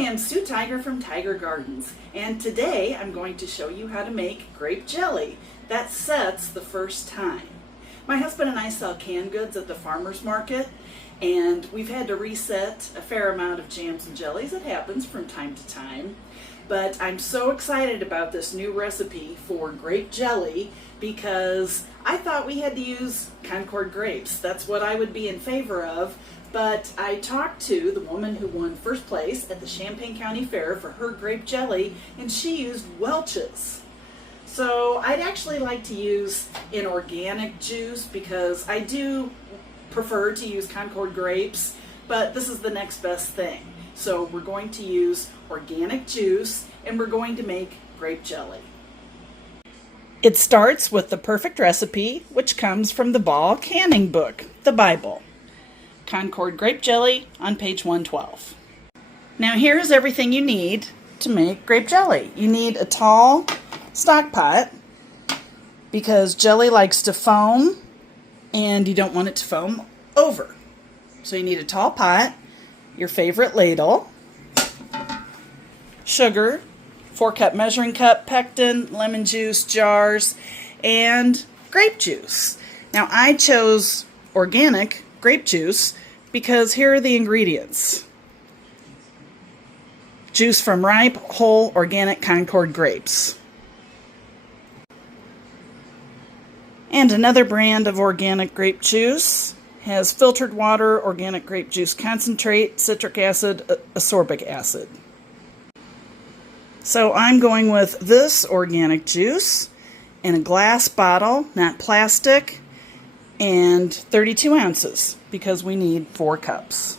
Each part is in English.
am Sue Tiger from Tiger Gardens, and today I'm going to show you how to make grape jelly that sets the first time. My husband and I sell canned goods at the farmer's market, and we've had to reset a fair amount of jams and jellies. It happens from time to time, but I'm so excited about this new recipe for grape jelly because I thought we had to use Concord grapes. That's what I would be in favor of. But I talked to the woman who won first place at the Champaign County Fair for her grape jelly, and she used Welch's. So I'd actually like to use an organic juice because I do prefer to use Concord grapes, but this is the next best thing. So we're going to use organic juice and we're going to make grape jelly. It starts with the perfect recipe, which comes from the Ball Canning Book, the Bible. Concord grape jelly on page 112. Now here's everything you need to make grape jelly. You need a tall stock pot because jelly likes to foam and you don't want it to foam over. So you need a tall pot, your favorite ladle, sugar, 4-cup measuring cup, pectin, lemon juice, jars, and grape juice. Now I chose organic grape juice because here are the ingredients. Juice from ripe, whole, organic Concord grapes. And another brand of organic grape juice has filtered water, organic grape juice concentrate, citric acid, ascorbic acid. So I'm going with this organic juice in a glass bottle, not plastic, and 32 ounces because we need 4 cups.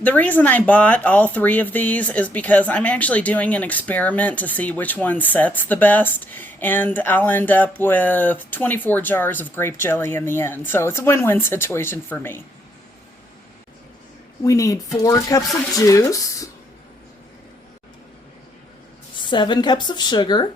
The reason I bought all 3 of these is because I'm actually doing an experiment to see which one sets the best, and I'll end up with 24 jars of grape jelly in the end. So it's a win-win situation for me. We need 4 cups of juice, 7 cups of sugar,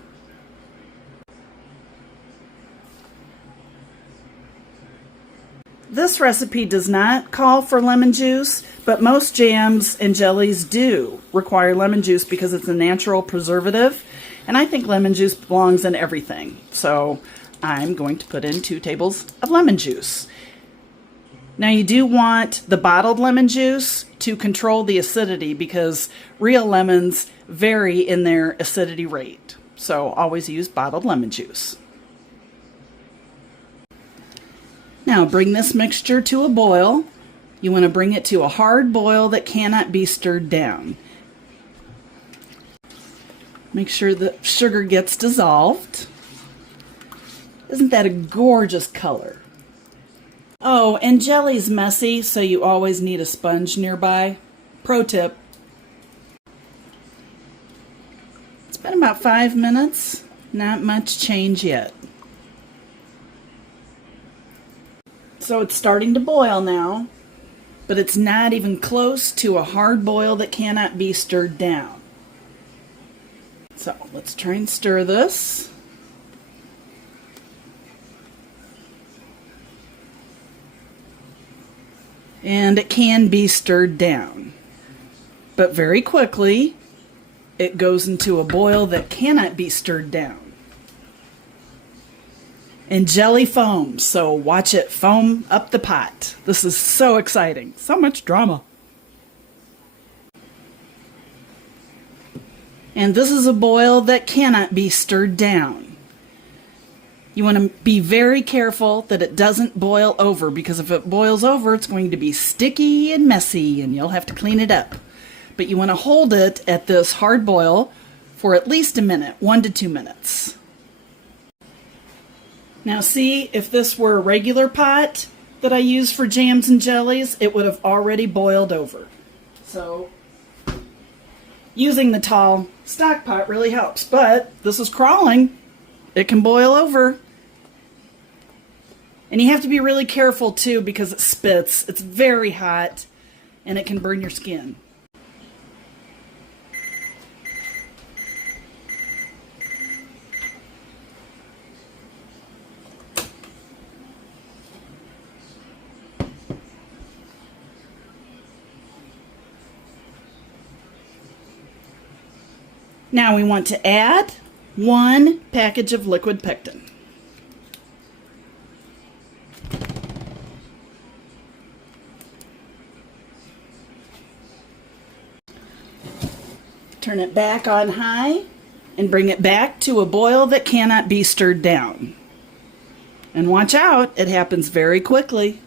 this recipe does not call for lemon juice, but most jams and jellies do require lemon juice because it's a natural preservative, and I think lemon juice belongs in everything. So I'm going to put in 2 tables of lemon juice. Now you do want the bottled lemon juice to control the acidity because real lemons vary in their acidity rate. So always use bottled lemon juice. Now bring this mixture to a boil. You want to bring it to a hard boil that cannot be stirred down. Make sure the sugar gets dissolved. Isn't that a gorgeous color? Oh, and jelly's messy, so you always need a sponge nearby. Pro tip. It's been about 5 minutes. Not much change yet. So it's starting to boil now, but it's not even close to a hard boil that cannot be stirred down. So let's try and stir this. And it can be stirred down, but very quickly it goes into a boil that cannot be stirred down. And jelly foams, so watch it foam up the pot. This is so exciting. So much drama. And this is a boil that cannot be stirred down. You want to be very careful that it doesn't boil over, because if it boils over, it's going to be sticky and messy and you'll have to clean it up. But you want to hold it at this hard boil for at least a minute, 1 to 2 minutes. Now see, if this were a regular pot that I use for jams and jellies, it would have already boiled over. So using the tall stock pot really helps, but this is crawling. It can boil over. And you have to be really careful too because it spits. It's very hot and it can burn your skin. Now we want to add 1 package of liquid pectin. Turn it back on high and bring it back to a boil that cannot be stirred down. And watch out, it happens very quickly.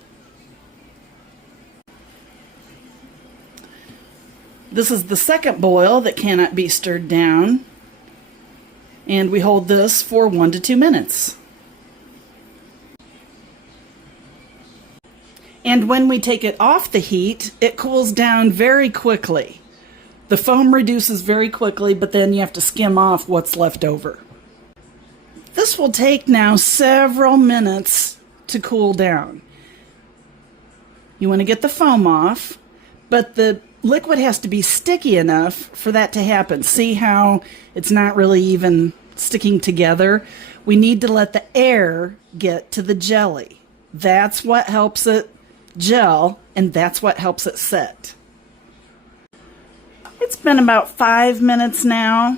This is the second boil that cannot be stirred down. And we hold this for 1 to 2 minutes. And when we take it off the heat, it cools down very quickly. The foam reduces very quickly, but then you have to skim off what's left over. This will take now several minutes to cool down. You want to get the foam off, but the liquid has to be sticky enough for that to happen. See how it's not really even sticking together? We need to let the air get to the jelly. That's what helps it gel, and that's what helps it set. It's been about 5 minutes now.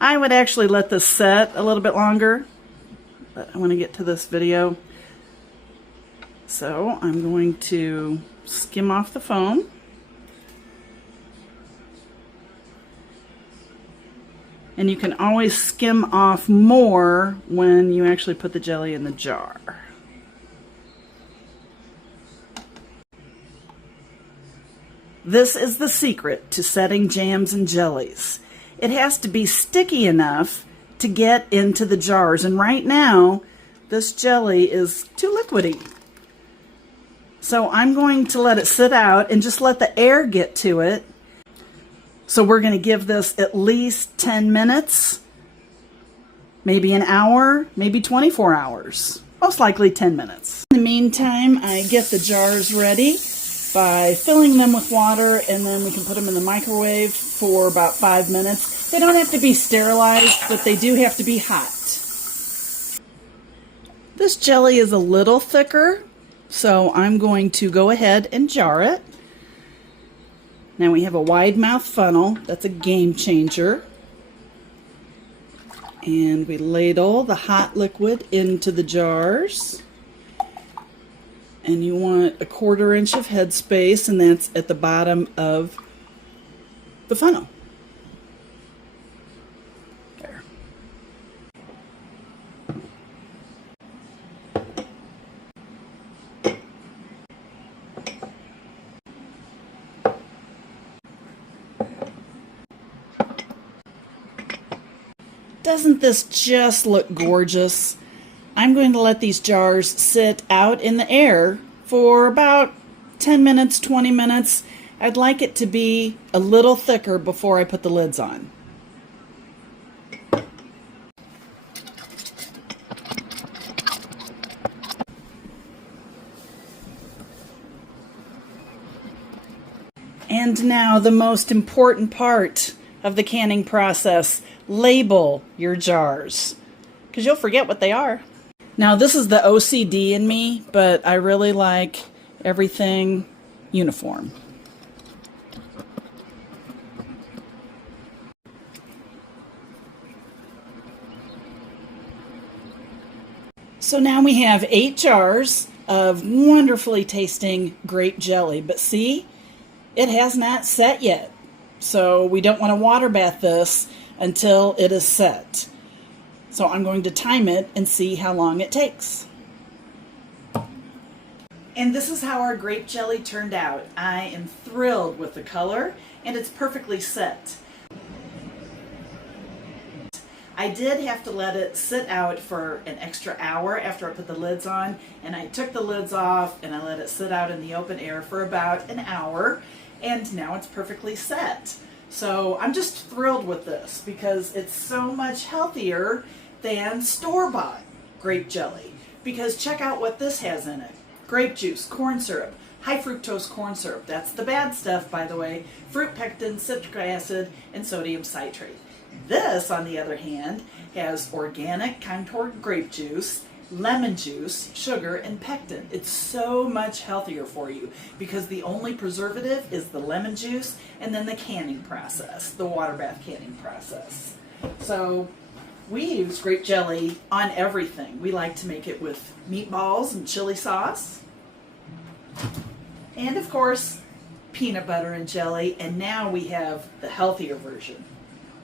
I would actually let this set a little bit longer, but I want to get to this video. So I'm going to skim off the foam. And you can always skim off more when you actually put the jelly in the jar. This is the secret to setting jams and jellies. It has to be sticky enough to get into the jars. And right now, this jelly is too liquidy. So I'm going to let it sit out and just let the air get to it. So we're going to give this at least 10 minutes, maybe an hour, maybe 24 hours. Most likely 10 minutes. In the meantime, I get the jars ready by filling them with water, and then we can put them in the microwave for about 5 minutes. They don't have to be sterilized, but they do have to be hot. This jelly is a little thicker, so I'm going to go ahead and jar it. Now we have a wide mouth funnel. That's a game changer. And we ladle the hot liquid into the jars. And you want a 1/4 inch of headspace, and that's at the bottom of the funnel. There. Doesn't this just look gorgeous? I'm going to let these jars sit out in the air for about 10 minutes, 20 minutes. I'd like it to be a little thicker before I put the lids on. And now the most important part of the canning process: label your jars, because you'll forget what they are. Now this is the OCD in me, but I really like everything uniform. So now we have 8 jars of wonderfully tasting grape jelly, but see, it has not set yet. So we don't want to water bath this until it is set. So I'm going to time it and see how long it takes. And this is how our grape jelly turned out. I am thrilled with the color, and it's perfectly set. I did have to let it sit out for an extra hour after I put the lids on, and I took the lids off and I let it sit out in the open air for about an hour, and now it's perfectly set. So I'm just thrilled with this because it's so much healthier than store-bought grape jelly. Because check out what this has in it: grape juice, corn syrup, high fructose corn syrup. That's the bad stuff, by the way. Fruit pectin, citric acid, and sodium citrate. This, on the other hand, has organic Concord grape juice, lemon juice, sugar, and pectin. It's so much healthier for you because the only preservative is the lemon juice and then the canning process, the water bath canning process. So we use grape jelly on everything. We like to make it with meatballs and chili sauce. And of course, peanut butter and jelly. And now we have the healthier version.